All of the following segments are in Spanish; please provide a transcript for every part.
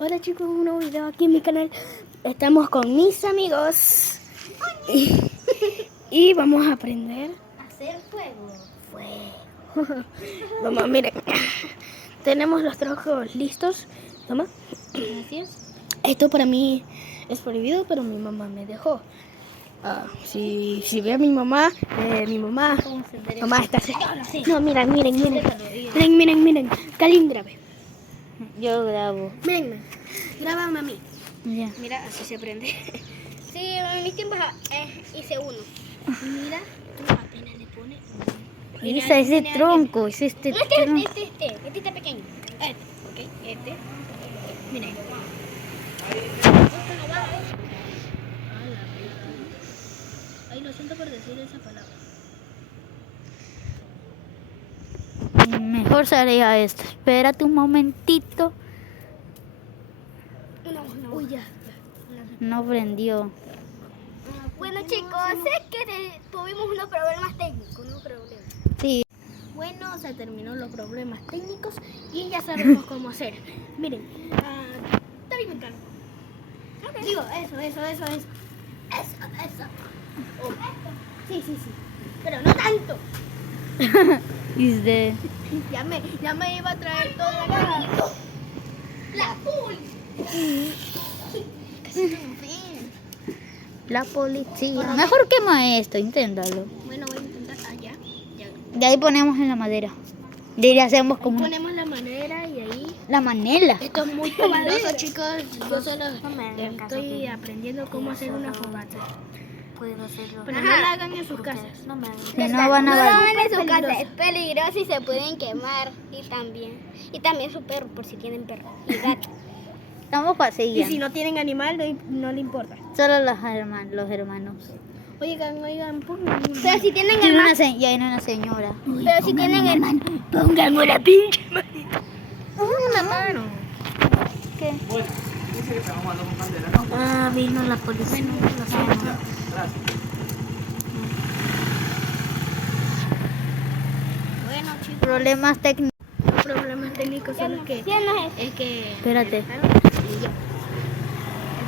Hola chicos, un nuevo video aquí en mi canal. Estamos con mis amigos y vamos a aprender a hacer fuego. Vamos, miren, tenemos los trozos listos. Toma. Gracias. Esto para mí es prohibido, pero mi mamá me dejó. Si ve a mi mamá, mamá está cerca. No, miren, Kalin grabe. Yo grabo. Miren, grábame a mí. Ya. Mira, así se aprende. Sí, en mis tiempos hice uno. Mira, tú apenas le pones. Isa, ese tronco, es este tronco. Este está pequeño. Este. Miren. Ay, lo siento por decir esa palabra. Mejor sería esto. Espérate un momentito. No. Uy, ya. No prendió. Bueno chicos, sé que tuvimos unos problemas técnicos, Sí. Bueno, se terminó los problemas técnicos y ya sabemos cómo hacer. Miren, está inventando. Okay. Digo, eso. Oh. Sí. Pero no tanto. Ya me iba a traer toda la puli. La policía. Mejor quema esto, inténtalo. Bueno, voy a intentar allá. De ahí ponemos en la madera. De ahí hacemos como Ponemos la manera y ahí. la manela. Esto es muy peligroso, chicos. Yo solo estoy aprendiendo cómo hacer una fogata. Pueden hacerlo. Pero no la hagan en sus casas. No me hagan. Si no van a No lo valer. hagan en su casa. Es peligroso y se pueden quemar. Y también su perro, por si tienen perro. Y gato. Estamos Y paseando. si no tienen animal, no le importa. Solo los hermanos. Oigan, pongan. Pero si tienen Tiene hermano. ya hay una señora. Pero si tienen hermano. Pongan una pinche manita. Una mano. ¿Qué? Vino la policía. Bueno, chicos, Problemas técnicos. los problemas técnicos son los que. Es que. Espérate. El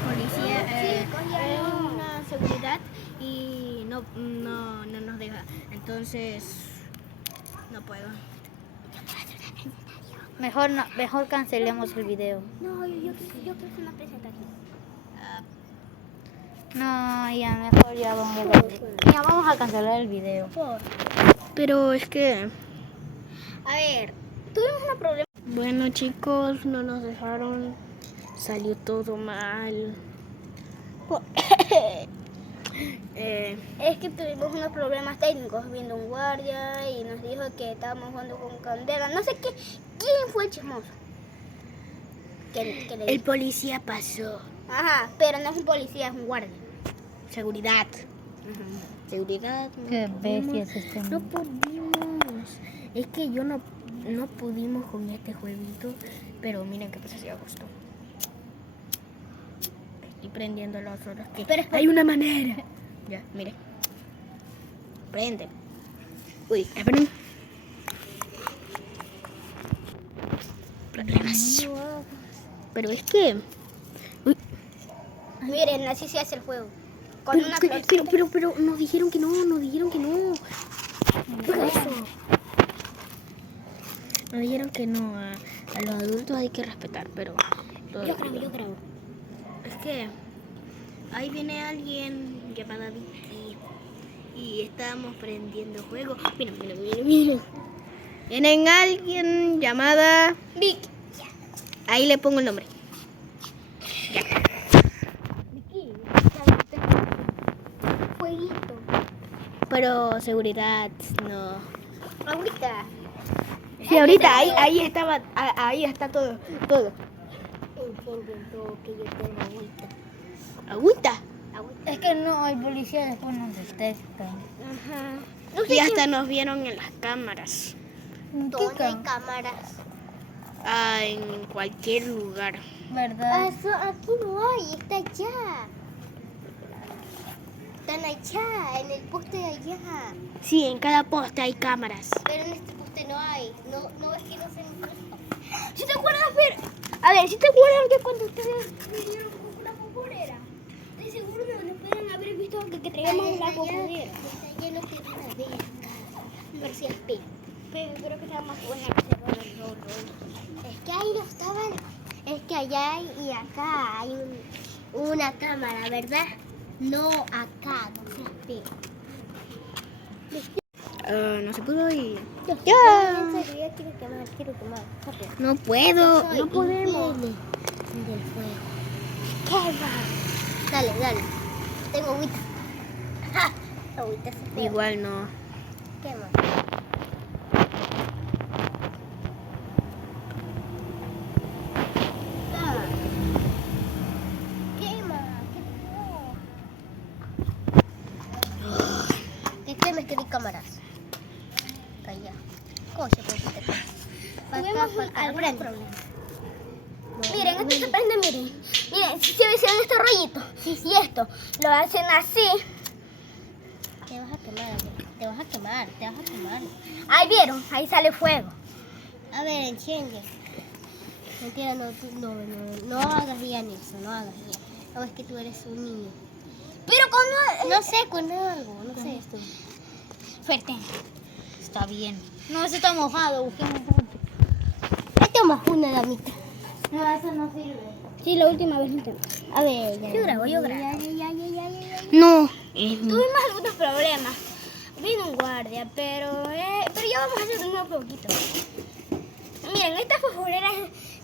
policía es una seguridad y no nos deja. Entonces, no puedo. Mejor cancelemos el video. No, yo quiero hacer una presentación. No, ya mejor ya vamos a cancelar el video. Pero es que. A ver, tuvimos un problema. Bueno, chicos, no nos dejaron. Salió todo mal. Es que tuvimos unos problemas técnicos. Vino un guardia y nos dijo que estábamos jugando con candela. No sé quién fue el chismoso. ¿Qué le El dijo? policía pasó. Ajá, pero no es un policía, es un guardia. Seguridad. Seguridad. Qué bestia es este. No pudimos. Es que yo no pudimos con este jueguito. Pero miren qué pasa si hago esto. Estoy prendiendo los otros. Pero Hay una manera. Ya, miren. Prende. Uy, esperen. Problemas. Pero es que. Uy. Miren, así se hace el juego. Con una flor. Pero nos dijeron que no. Nos dijeron que no. Nos dijeron que no. A los adultos hay que respetar, pero. Yo grabo. Es que ahí viene alguien llamada Vicky y estamos prendiendo juego. Miren. Vienen alguien llamada Vicky. Ahí le pongo el nombre. Ya. Vicky. Jueguito. Pero seguridad, no. Ahorita. Sí, ahorita ahí estaba, ahí está todo. Inventó que yo tengo agüita. Agüita. Es que no, el policía después nos detecta. Ajá. Y hasta nos vieron en las cámaras. ¿Dónde hay cámaras? En cualquier lugar. ¿Verdad? Eso aquí no hay, está allá. Están allá, en el poste de allá. Sí, en cada poste hay cámaras. Pero en este poste no hay. No es que no se encuentra. ¿Sí te acuerdas, Fer? A ver, si te acuerdan que cuando ustedes vinieron con una popolera, de seguro no pueden haber visto que traíamos una popolera. Está lleno de madera. Parecía el pelo. Pero que estaba más buena que se rola el rolo. Es que ahí no estaban. Es que allá y acá hay una cámara, ¿verdad? No acá, no se pega. No se pudo ir. Ya. Quiero quemar. No puedo. No podemos. Del fuego. Quema. Dale. Tengo agüita. ¡Ja! Agüita se pega. Igual no. Quema. ¿Qué cremes que hay cámaras? Calla. ¿Cómo se puede quitar? Tuvimos algún problema. Miren, esto se prende, miren. Miren, si se ven estos rollitos. Y esto, lo hacen así. Te vas a quemar. Ahí vieron, ahí sale fuego. A ver, enciende. Mentira, no hagas bien eso, no hagas bien. No, es que tú eres un niño. Pero con algo, no sé esto. Fuerte. Está bien. No, eso está mojado. Busquemos un... Esto más una damita. No, eso no sirve. Sí, la última vez lo intenté. A ver, ya. Yo grabo. No. Tuvimos algunos problemas. Vino un guardia, pero ya vamos a hacer un nuevo poquito. Miren, esta fosforera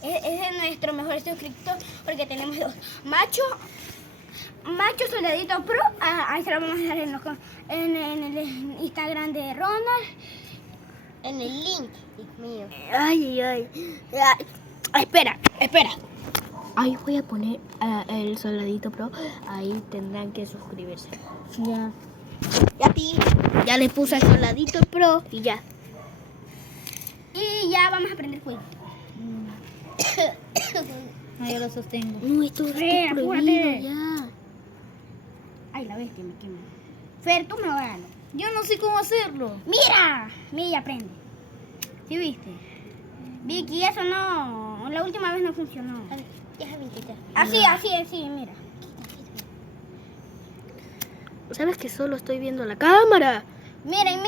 es de nuestro mejor suscriptor porque tenemos dos. Macho Soldadito Pro. Ahí se lo vamos a dejar en el Instagram de Ronald. En el link, Dios mío. Ay. Espera. Ahí voy a poner el Soldadito Pro. Ahí tendrán que suscribirse. Ya. Ya le puse el Soldadito Pro y ya. Y ya vamos a prender fuego. No, yo lo sostengo. No, esto es Fer, prohibido apúrate. ya. Ay, la bestia me quema. Fer, tú me vas a dar. Yo no sé cómo hacerlo. ¡Mira! Mira, prende. ¿Sí viste? Vicky, eso no. La última vez no funcionó. Así, mira. ¿Sabes que solo estoy viendo la cámara? Miren.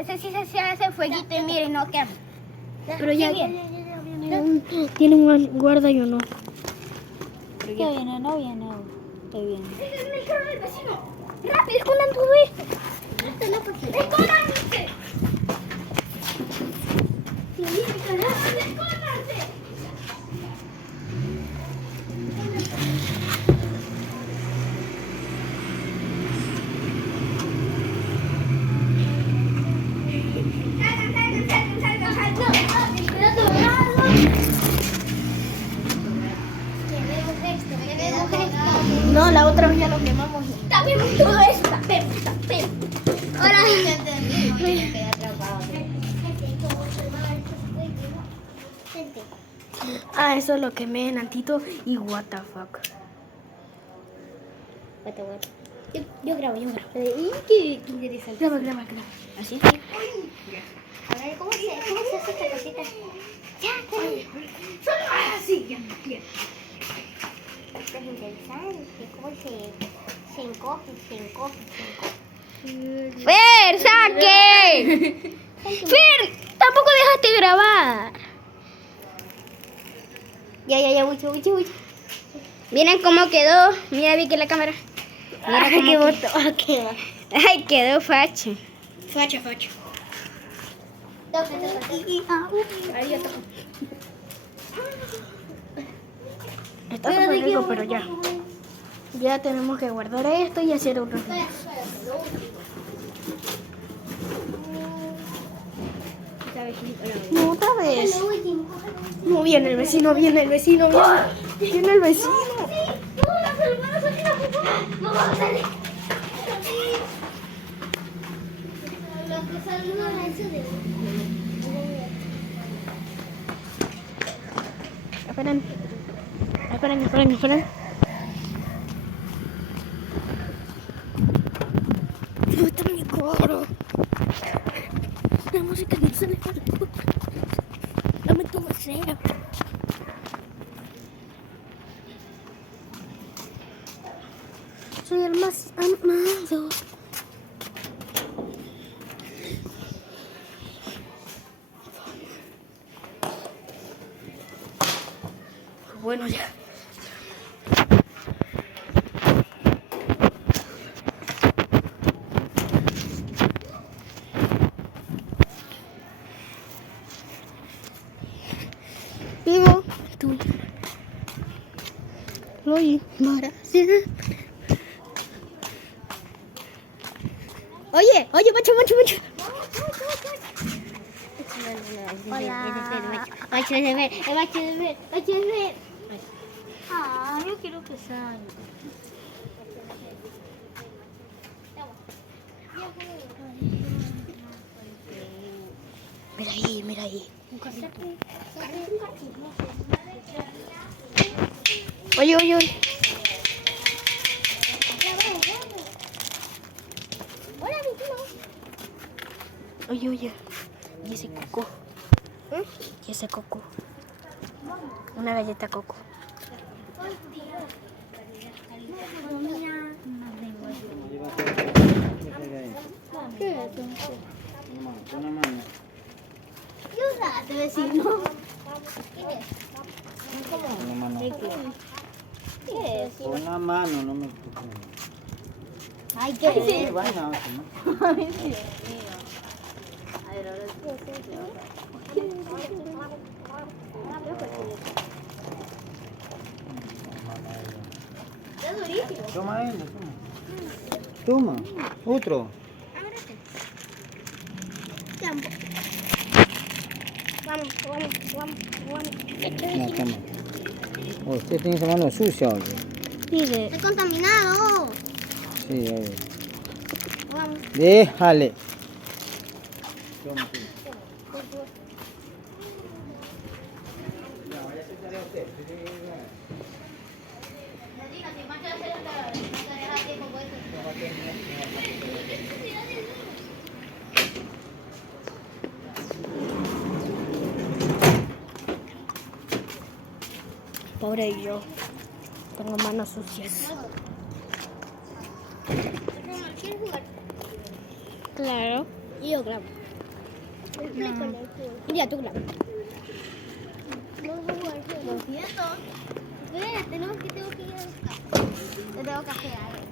Ese sí se hace fueguito y miren, no quema. Pero ya tiene un guarda y uno. ¿Qué viene? No viene. Estoy bien. ¡Ese es el carro del vecino! ¡Rápido, escondan todo esto! ¡Escóndanse! ¡Escóndanse! No, la otra vez ya lo quemamos. Tapemos todo esto, tapemos. Ahora. Eso lo quemé en Antito y what the fuck. Yo grabo. Graba. ¿Así? A ver, ¿cómo se hace esta cosita? Ya, solo así, ya. Esto es interesante. ¿Cómo se encoge? ¡Fer, saque! ¡Fer! ¡Tampoco dejaste grabar! Ya, mucho. Miren cómo quedó. Mira, Vicky, la cámara. Mira cómo quedó. Ay, quedó facho. Facha. Ahí yo toco. Está súper rico, pero ya. Ya tenemos que guardar esto y hacer otro. No, otra vez. No, viene el vecino. Viene el vecino. Todas las hermanas aquí la no van a salir. Los que saludan a ese de... Esperen. No, está mi coro. La música no se le para. Dame tu macera. Soy el más amado. Bueno, ya. Vivo tú. Oye, Macho. Hola. Macho de ver. Ah, yo quiero que salga. Mira ahí. Oye. Hola, mi tío. Oye. ¿Y ese coco? ¿Y ese coco? Una galleta coco. ¿Qué es eso? Una mano. Ayúdate, vecino. Una mano. ¿Qué es? Con la mano, no me toques. Ay, ¿qué es? ¿Qué vaina, ¿no? Es durísimo. Toma ella, toma. Otro. Vamos. No, toma. Oh, usted tiene esa mano sucia, oye. Mire. Está contaminado. Sí, oye. Vamos. Déjale. Toma, toma. Pobre yo. Tengo manos sucias. ¿Quieres jugar? Claro. Y yo grabo. Mira, tú grabas. Lo siento. Tengo que ir a buscar. Te tengo que hacer algo.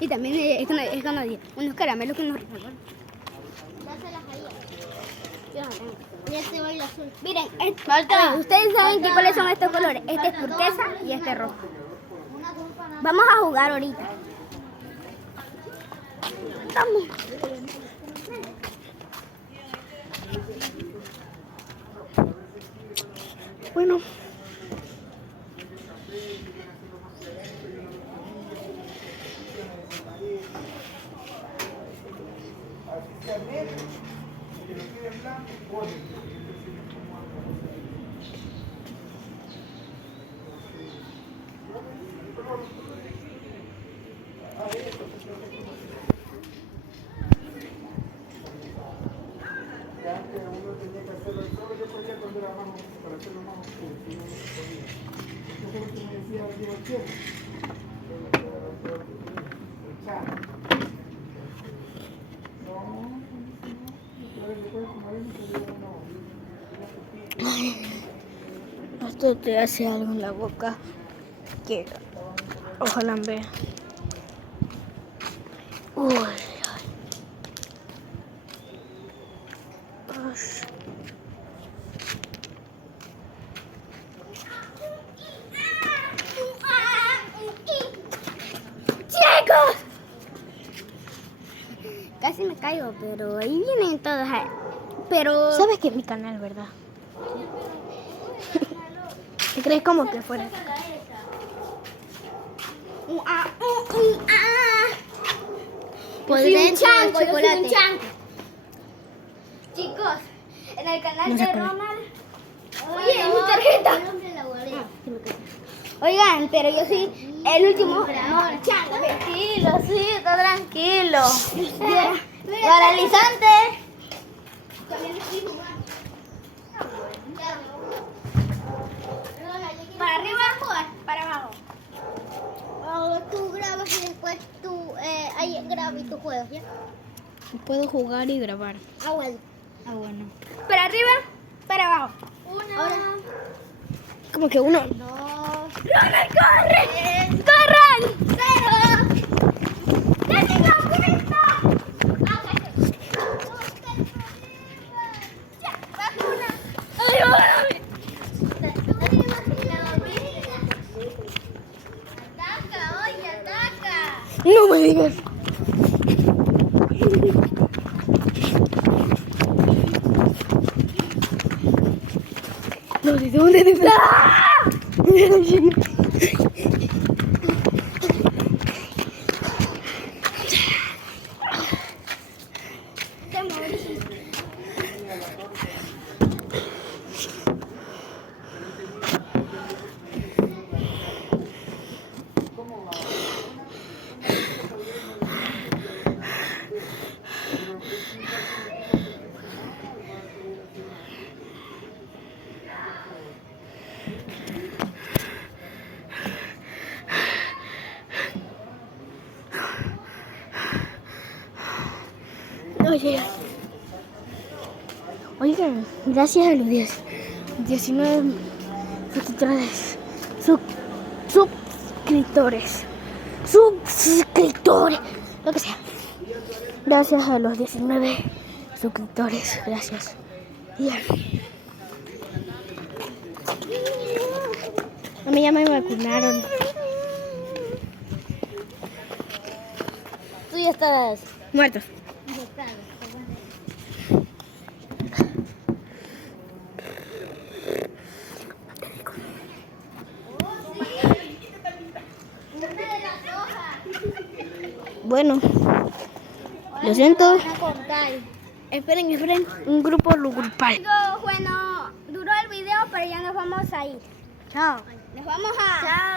Y también es con unos caramelos que nos regalan. Dáselas a ella. Yo no tengo. Ya te voy la azul. Miren, ustedes saben cuáles son estos colores. Este es turquesa y este es rojo. Vamos a jugar ahorita. Vamos. Bueno. Esto te hace algo en la boca que ojalá vea. Uy, ay. Ush. ¡Chicos! Casi me caigo, pero ahí vienen todos. Pero... ¿Sabes que es mi canal, verdad? ¿Te crees como que fuera? Soy un chanco, yo soy un chanco. Chicos, en el canal No se de puede. Ronald... Oye, mi tarjeta. Oigan, pero yo soy el último chanco. Tranquilo, sí, está tranquilo. Paralizante. tus juegos, ¿ya? Puedo jugar y grabar. Ah, bueno. Ah, bueno. Para arriba, para abajo. Ahora. Como que uno. 2. ¡Ronald, corre! ¡Corran! ¡Cero! ¡Ya tengo puesto! ¡Ya! ¡Vacuna! ¡Ayúdame! ¡Ataca, oye, ataca! No me digas. No, ¿de dónde? ¿De Te morí. Oye, oigan, gracias a los 19 suscriptores, lo que sea. Gracias a los 19 suscriptores, gracias. Bien. A mí ya me vacunaron. Tú ya estás. Muertos. Bueno, lo siento. Esperen, un grupo grupal. Bueno, duró el video, pero ya nos vamos a ir. Chao. Nos vamos a...